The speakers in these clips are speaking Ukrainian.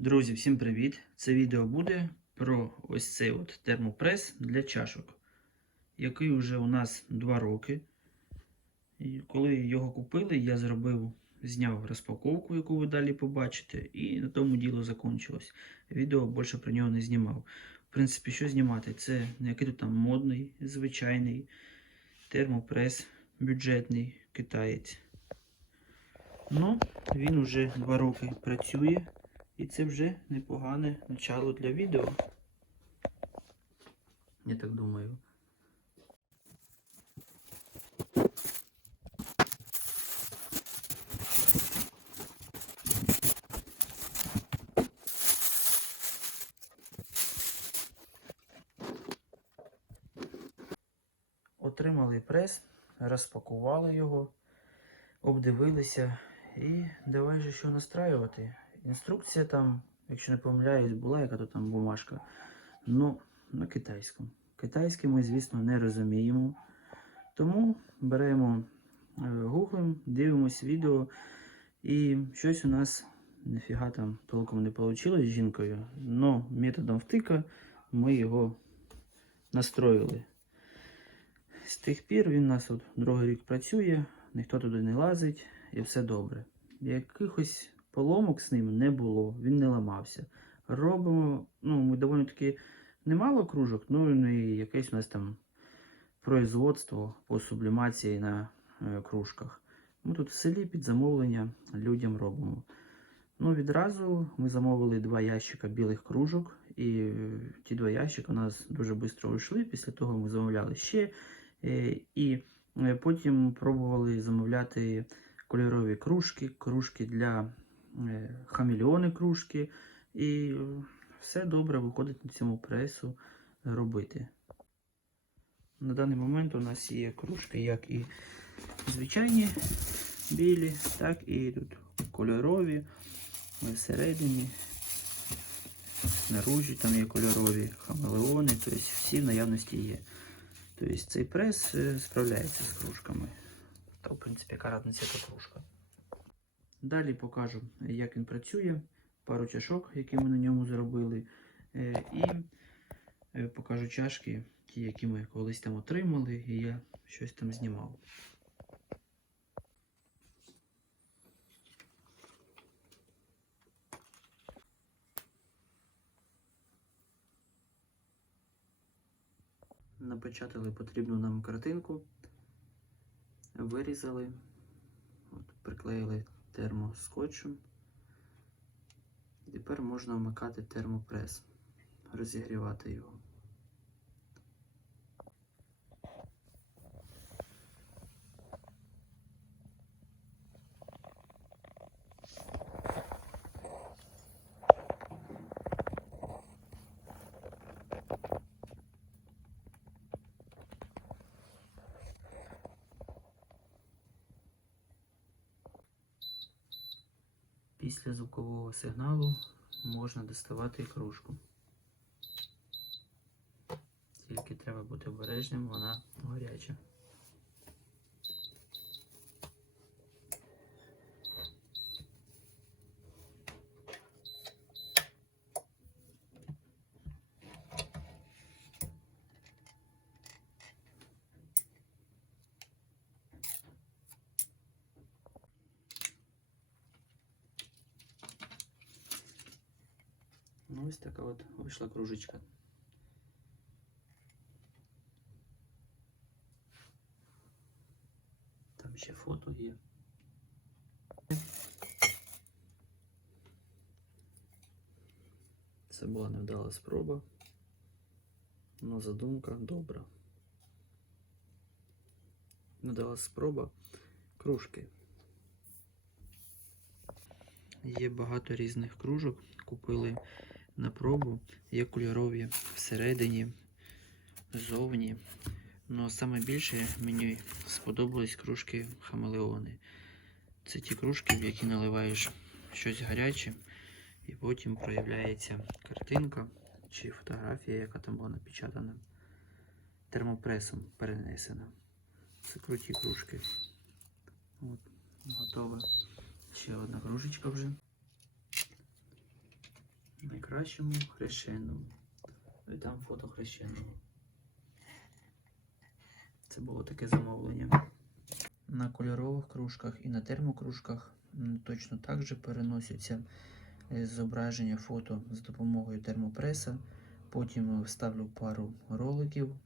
Друзі, всім привіт! Це відео буде про ось цей от термопрес для чашок, який вже у нас 2 роки. І коли його купили, я зробив, зняв розпаковку, яку ви далі побачите, і на тому діло закінчилось. Відео більше про нього не знімав. В принципі, що знімати? Це який тут там модний, звичайний термопрес, бюджетний китаєць. Ну, він уже 2 роки працює. І це вже непогане начало для відео. Я так думаю. Отримали прес, розпакували його, обдивилися і давай же що настраювати. Інструкція там, якщо не помиляюсь, була яка то там бумажка. Ну, на китайському. Китайський ми, звісно, не розуміємо. Тому беремо, е, гуглим, дивимось відео. І щось у нас ніфіга там толком не вийшло з жінкою. Но методом втика ми його настроїли. З тих пір він у нас от другий рік працює, ніхто туди не лазить і все добре. Якихось поломок з ним не було, він не ламався. Робимо, ну, ми доволі таки немало кружок, ну і якесь у нас там производство по сублімації на е, кружках. Ми тут в селі під замовлення людям робимо. Ну, відразу ми замовили два ящика білих кружок, і ті два ящика у нас дуже швидко вийшли. Після того ми замовляли ще. Е, і е, потім пробували замовляти кольорові кружки, кружки для е, хамелеони кружки. І все добре виходить на цьому пресу робити. На даний момент у нас є кружки як і звичайні білі, так і тут кольорові всередині. Наружі там є кольорові хамелеони, тобто всі наявності є. Тобто цей прес е, справляється з кружками. Та, в принципі, яка разниця яка кружка. Далі покажу, як він працює, пару чашок, які ми на ньому зробили. Е, І е, покажу чашки, ті, які ми колись там отримали, і я щось там знімав. Напечатали потрібну нам картинку, вирізали, от, приклеїли термоскотчем. Тепер можна вмикати термопрес, розігрівати його. Після звукового сигналу можна доставати кружку. Тільки треба бути обережним, вона гаряча. Ну, ось така от вийшла кружечка. Там ще фото є. Це була невдала спроба. але задумка добра. Невдала спроба кружки. Є багато різних кружок. Купили на пробу. Є кольорові всередині, ззовні. Ну, саме більше мені сподобались кружки хамелеони. Це ті кружки, в які наливаєш щось гаряче, і потім проявляється картинка чи фотографія, яка там була напечатана, термопресом перенесена. Це круті кружки. От, готова. Ще одна кружечка вже. Найкращому хрещеному. І там фото хрещеного. Це було таке замовлення. На кольорових кружках і на термокружках точно так же переносяться е, зображення фото з допомогою термопреса. Потім вставлю пару роликів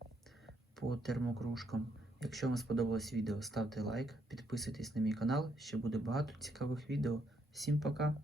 по термокружкам. Якщо вам сподобалось відео, ставте лайк, підписуйтесь на мій канал, ще буде багато цікавих відео. Всім пока!